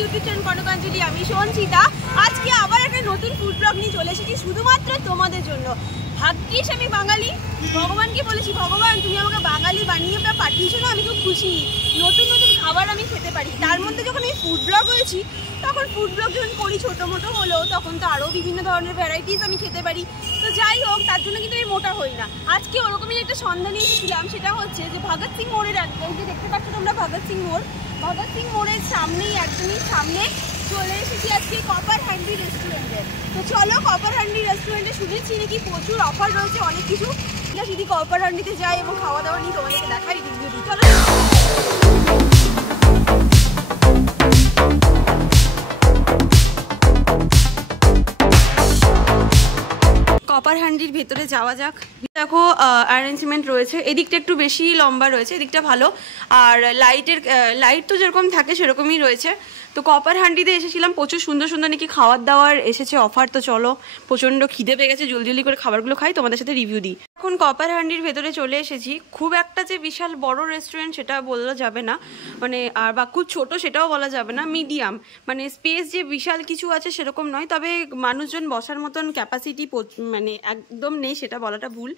YouTube channel Kanakanjali. আমি সঞ্চিতা। আজকে আবার একটা নতুন ফুড ব্লগ নিয়ে চলে এসেছি শুধুমাত্র তোমাদের জন্য। ভাগ্যিস আমি বাঙালি, ভগবানকে বলেছি ভগবান তুমি আমাকে বাঙালি বানিয়ে পাঠিয়েছো না, আমি খুব খুশি। নতুন নতুন খাবার আমি খেতে পারি। তার মধ্যে যখন আমি ফুড ব্লগ হয়েছি তখন ফুড ব্লগ যখন করি ছোটো মোটো হলো তখন তো আরও বিভিন্ন ধরনের ভ্যারাইটিস আমি খেতে পারি। তো যাই হোক, তার জন্য কিন্তু আমি মোটা হই না। আজকে ওরকমই একটা সন্ধান নিয়ে এসেছিলাম, সেটা হচ্ছে যে ভগৎ সিং মোড়ের একদম যে দেখতে পাচ্ছ তোমরা ভগৎ সিং মোড়ের সামনেই একদমই সামনে চলে এসেছি আজকে কপার হ্যান্ডি রেস্টুরেন্টে। তো চলো কপার হ্যান্ডি রেস্টুরেন্টে শুনেছি নাকি প্রচুর অফার রয়েছে অনেক কিছু। যদি কপার হ্যান্ডিতে যাই এবং খাওয়া দাওয়া নিয়ে তোমাদেরকে দেখাই রিভিউ। চলো কপার হ্যান্ডির ভেতরে যাওয়া যাক। দেখো অ্যারেঞ্জমেন্ট রয়েছে, এদিকটা একটু বেশি লম্বা রয়েছে, এদিকটা ভালো। আর লাইট তো যেরকম থাকে সেরকমই রয়েছে। তো কপার হ্যান্ডিতে এসেছিলাম, প্রচুর সুন্দর সুন্দর নাকি খাওয়ার দাওয়ার এসেছে অফার। তো চলো, প্রচণ্ড খিদে পেয়ে গেছে, জলদি করে খাবারগুলো খাই, তোমাদের সাথে রিভিউ দিই। এখন কপার হ্যান্ডির ভেতরে চলে এসেছি। খুব একটা যে বিশাল বড় রেস্টুরেন্ট সেটা বলা যাবে না, মানে আর বা খুব ছোট সেটাও বলা যাবে না, মিডিয়াম। মানে স্পেস যে বিশাল কিছু আছে সেরকম নয়, তবে মানুষজন বসার মতন ক্যাপাসিটি মানে একদম নেই, সেটা বলাটা ভুল।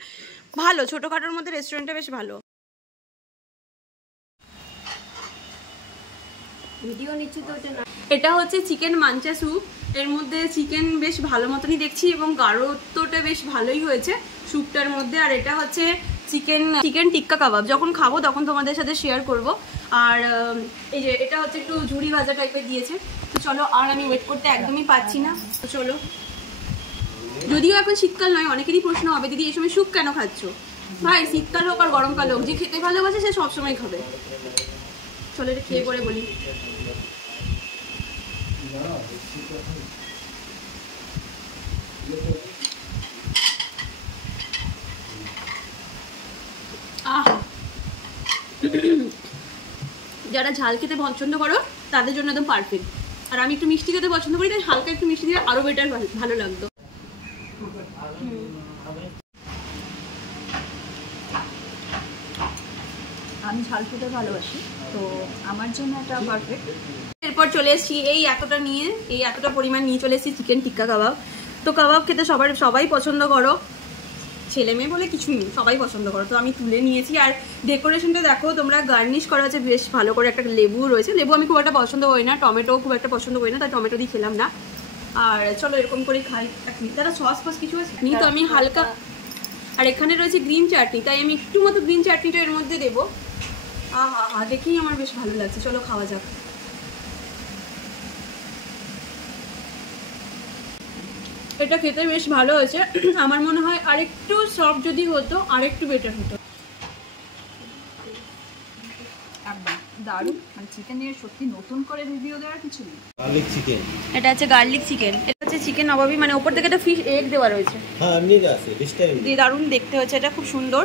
ভালো, ছোটোখাটোর মধ্যে রেস্টুরেন্টটা বেশ ভালো। ভিডিও নিচ্ছি তো না। এটা হচ্ছে চিকেন মাঞ্চা স্যুপ। এর মধ্যে চিকেন বেশ ভালো মতনই দেখছি এবং গাঢ়ত্বটা বেশ ভালোই হয়েছে স্যুপটার মধ্যে। আর এটা হচ্ছে চিকেন টিক্কা কাবাব। যখন খাবো তখন তোমাদের সাথে শেয়ার করব। আর এই যে এটা হচ্ছে একটু ঝুড়ি ভাজা টাইপের দিয়েছে। তো চলো, আর আমি ওয়েট করতে একদমই পাচ্ছি না। তো চলো, যদিও এখন শীতকাল নয়, অনেকেরই প্রশ্ন হবে দিদি এই সময় স্যুপ কেন খাচ্ছ? ভাই, শীতকাল হোক আর গরমকাল হোক, যে খেতে ভালোবাসে সে সবসময় খাবে। চলো এটা খেয়ে পরে বলি। যারা ঝাল খেতে পছন্দ করো তাদের জন্য একদম পারফেক্ট। আর আমি একটু মিষ্টি খেতে পছন্দ করি, তাই হালকা একটু মিষ্টি দিলে আরো বেটার ভালো লাগতো। আমি ঝাল খেতে ভালোবাসি, তো আমার জন্য এটা পারফেক্ট। এরপর চলে এসেছি এই এতটা পরিমাণ নিয়ে চলে এসেছি চিকেন টিক্কা কাবাব। তো কাবাব খেতে সবাই পছন্দ করো, ছেলে মেয়ে বলে কিছু নেই, সবাই পছন্দ করো। তো আমি তুলে নিয়েছি। আর ডেকোরেশনটা দেখো তোমরা, গার্নিশ করা আছে বেশ ভালো করে। একটা লেবু রয়েছে, লেবু আমি খুব একটা পছন্দ করি না, টমেটো খুব একটা পছন্দ করি না, তাই টমেটো দিয়ে খেলাম না। আর চলো এরকম করে খাই। দাদা সস কিছু আছে নি? তো আমি হালকা, আর এখানে রয়েছে গ্রিন চাটনি, তাই আমি একটু মতো গ্রিন চাটনিটা এর মধ্যে দেবো। দেখেই আমার বেশ ভালো লাগছে। চলো খাওয়া যাক। এটা খেতে বেশ ভালো হয়েছে। আমার মনে হয় আরেকটু সফট যদি হতো আরেকটু বেটার হতো। একদম দারুণ। মানে চিকেনের সত্যি নতুন করে রিভিউ দেওয়ার কিছু নেই। গার্লিক চিকেন, এটা হচ্ছে গার্লিক চিকেন, এটা হচ্ছে চিকেন নবাবি, মানে ওপর থেকে একটা ফিশ এগ দেওয়া রয়েছে। হ্যাঁ এমনি আছে, ডিস্টাইম দারুণ দেখতে হচ্ছে, এটা খুব সুন্দর।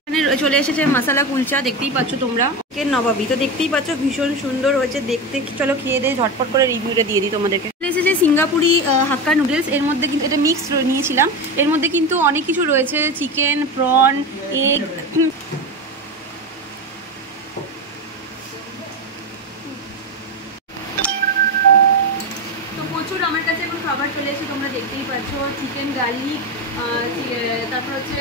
এখানে চলে এসেছে মশলা কুলচা, দেখতেই পাচ্ছ তোমরা, চিকেন নবাবি। তো দেখতেই পাচ্ছ ভীষণ সুন্দর হয়েছে দেখতে। চলো খেয়ে দিয়ে ঝটপট করে রিভিউটা দিয়ে দিই তোমাদেরকে। এসেছে সিঙ্গাপুরি হাক্কা নুডলস। এর মধ্যে কিন্তু এটা মিক্স নিয়েছিলাম। এর মধ্যে কিন্তু অনেক কিছু রয়েছে, চিকেন, প্রন, এগ। তো প্রচুর আমার কাছে এখন খাবার চলে এসে, তোমরা দেখতেই পাচ্ছ। চিকেন গার্লিক, তারপর হচ্ছে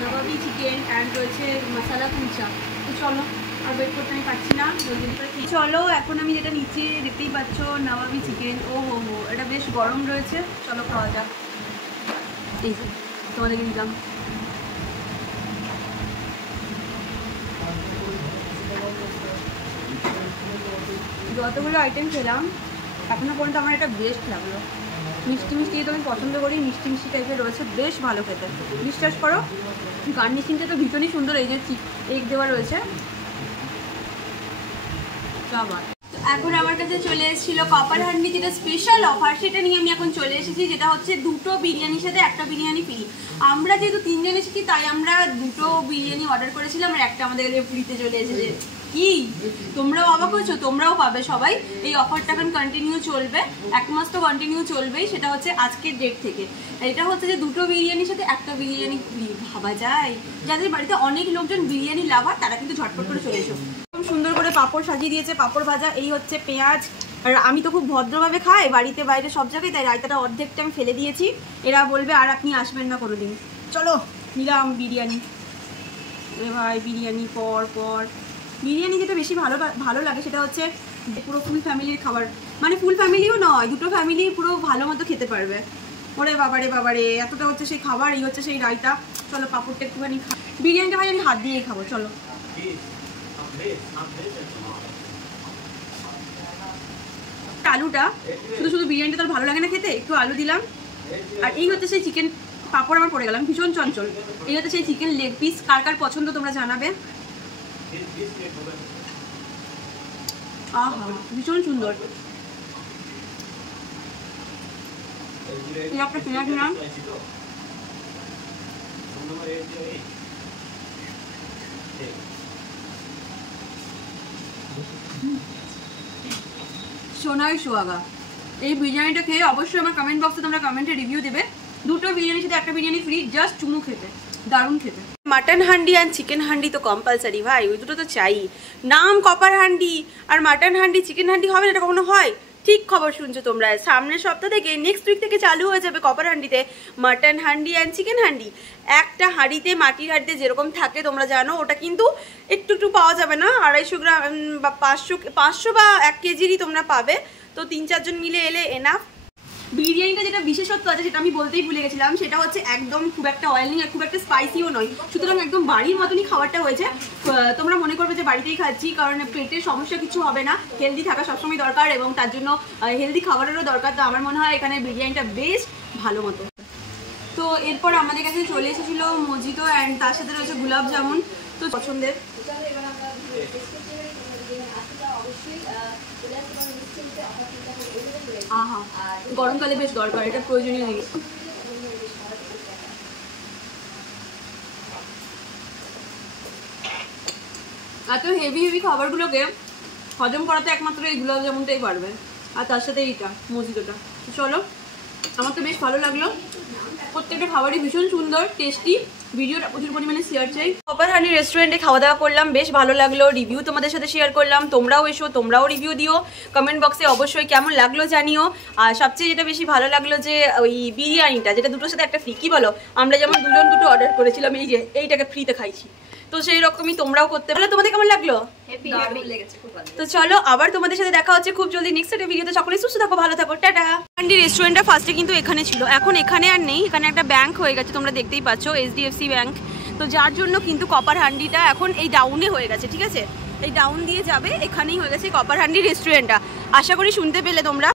নবাবি চিকেন, অ্যান্ড রয়েছে মশলা কুলচা। তো চলো, আর ওয়েট করতে আমি পারছি না, জলদি করে চলো। এখন আমি যেটা নিচে দেখতেই পাচ্ছ নবাবি চিকেন। ও হো, এটা বেশ গরম রয়েছে, চলো খাওয়া যাক। এই যে তোমাদেরকে দিলাম। যতগুলো আইটেম খেলাম এখনো পর্যন্ত আমার এটা বেস্ট লাগলো। মিষ্টি তো আমি পছন্দ করি, মিষ্টি টাইপের রয়েছে, বেশ ভালো খেতে, বিশ্বাস করো। গার্নিশিংটা তো ভীষণই সুন্দর, এই যে এগ দেওয়া রয়েছে। এখন আমার কাছে চলে এসেছিল কপার হ্যান্ডি, যেটা স্পেশাল অফার, সেটা নিয়ে আমি এখন চলে এসেছি। যেটা হচ্ছে 2টো বিরিয়ানির সাথে একটা বিরিয়ানি ফ্রি। আমরা যেহেতু 3 জন এসেছি তাই আমরা 2টো বিরিয়ানি অর্ডার করেছিলাম, আর একটা আমাদের ফ্রিতে চলে এসেছে। কি তোমরাও অবাক হয়েছো? তোমরাও পাবে সবাই। এই অফারটা এখন কন্টিনিউ চলবে, 1 মাস তো কন্টিনিউ চলবেই। সেটা হচ্ছে আজকের ডেট থেকে। এটা হচ্ছে যে 2টো বিরিয়ানির সাথে একটা বিরিয়ানি ফ্রি। ভাবা যায়? যাদের বাড়িতে অনেক লোকজন বিরিয়ানি লাভার তারা কিন্তু ঝটপট করে চলে এসো। সুন্দর করে পাঁপড় সাজিয়ে দিয়েছে, পাঁপড় ভাজা, এই হচ্ছে পেঁয়াজ। আর আমি তো খুব ভদ্রভাবে খাই বাড়িতে বাইরে সব জায়গায়, তাই রায়তাটা অর্ধেকটা আমি ফেলে দিয়েছি। এরা বলবে আর আপনি আসবেন না কোনোদিন। চলো নিলাম বিরিয়ানি। এ ভাই বিরিয়ানি পর বিরিয়ানি যেটা বেশি ভালো লাগে সেটা হচ্ছে পুরো ফুল ফ্যামিলির খাবার, মানে ফুল ফ্যামিলিও নয়, দুটো ফ্যামিলি পুরো ভালো মতো খেতে পারবে। ওরে বাবারে এতটা হচ্ছে সেই খাবার, এই হচ্ছে সেই রায়তা। চলো পাঁপড়টা একটুখানি বিরিয়ানিটা ভাই আমি হাত দিয়েই খাবো। চলো আলুটা শুধু বিরিয়ানিটা তো ভালো লাগে না খেতে, একটু আলু দিলাম। আর এই হচ্ছে সেই চিকেন পাঁপড় আমার পড়ে গেলাম, ভীষণ চঞ্চল। এই হচ্ছে সেই চিকেন লেগ পিস, কার কার পছন্দ তোমরা জানাবে। আহা ভীষণ সুন্দর। একটা পেঁয়াজ নিলাম, সোনাই সোহাগা। এই বিরিয়ানিটা খেয়ে অবশ্যই আমার কমেন্ট বক্সে তোমরা কমেন্টে রিভিউ দেবে। দুটো বিরিয়ানির সাথে একটা বিরিয়ানি ফ্রি, জাস্ট চুমু খেতে, দারুণ খেতে। মাটন হান্ডি আর চিকেন হান্ডি তো কম্পালসারি ভাই, ওই দুটো তো চাই। নাম কপার হান্ডি আর মাটন হান্ডি চিকেন হান্ডি হবে না, এটা কখনো হয়? ঠিক খবর শুনছো তোমরা, সামনের সপ্তাহ থেকে নেক্সট উইক থেকে চালু হয়ে যাবে কপার হান্ডিতে mutton handi and chicken handi. একটা হাঁড়িতে, মাটির হাঁড়িতে যেরকম থাকে তোমরা জানো, ওটা কিন্তু একটু পাওয়া যাবে না, 250 গ্রাম বা 500 বা 1 কেজিরই তোমরা পাবে। তো 3-4 জন মিলে এলে এনাফ। বিরিয়ানিটা যেটা বিশেষত্ব আছে সেটা আমি বলতেই ভুলে গেছিলাম, সেটা হচ্ছে একদম খুব একটা অয়েলিং আর খুব একটা স্পাইসিও নয়, সুতরাং একদম বাড়ির মতনই খাবারটা হয়েছে। তোমরা মনে করবে যে বাড়িতেই খাচ্ছি, কারণ পেটের সমস্যা কিছু হবে না। হেলদি থাকা সবসময় দরকার এবং তার জন্য হেলদি খাবারেরও দরকার। তো আমার মনে হয় এখানে বিরিয়ানিটা বেশ ভালো মতো। তো এরপর আমাদের কাছে চলে এসেছিল মজিতো অ্যান্ড তার সাথে রয়েছে গুলাব জামুন, তো পছন্দের। আহা গরমকালে বেশ দরকার, এটা প্রয়োজনীয় জিনিস। এত হেভি খাবারগুলোকে হজম করাতে একমাত্র এই গুলাব জামুনটাই পারবে, আর তার সাথে এইটা মজিতোটা। চলো, আমার তো বেশ ভালো লাগলো, প্রত্যেকটা খাবারই ভীষণ সুন্দর, টেস্টি। ভিডিওটা প্রচুর পরিমাণে শেয়ার চাই। কপার হানি রেস্টুরেন্টে খাওয়া দাওয়া করলাম, বেশ ভালো লাগলো। রিভিউ তোমাদের সাথে শেয়ার করলাম, তোমরাও এসো, তোমরাও রিভিউ দিও কমেন্ট বক্সে, অবশ্যই কেমন লাগলো জানিও। আর সবচেয়ে যেটা বেশি ভালো লাগলো যে ওই বিরিয়ানিটা, যেটা দুটোর সাথে একটা ফ্রি, কি বলো, আমরা যেমন দুটো অর্ডার করেছিলাম, এই যে এইটাকে ফ্রিতে খাইছি, তো সেই রকমই তোমরাও করতে পারো। তোমাদের কেমন লাগলো? তো চলো, আবার তোমাদের সাথে দেখা হচ্ছে খুব জলদি নেক্সট একটা ভিডিওতে। সকলেই সুস্থ থাকো, ভালো থাকো, টাটা। হান্ডি রেস্টুরেন্টটা ফার্স্টে কিন্তু এখানে ছিল, এখন এখানে আর নেই, এখানে একটা ব্যাংক হয়ে গেছে, তোমরা দেখতেই পাচ্ছ, HDFC ব্যাংক। তো যার জন্য কিন্তু কপার হান্ডিটা এখন এই ডাউনে হয়ে গেছে, ঠিক আছে, এই ডাউন দিয়ে যাবে, এখানেই হয়ে গেছে কপার হান্ডি রেস্টুরেন্টটা। আশা করি শুনতে পেলে তোমরা।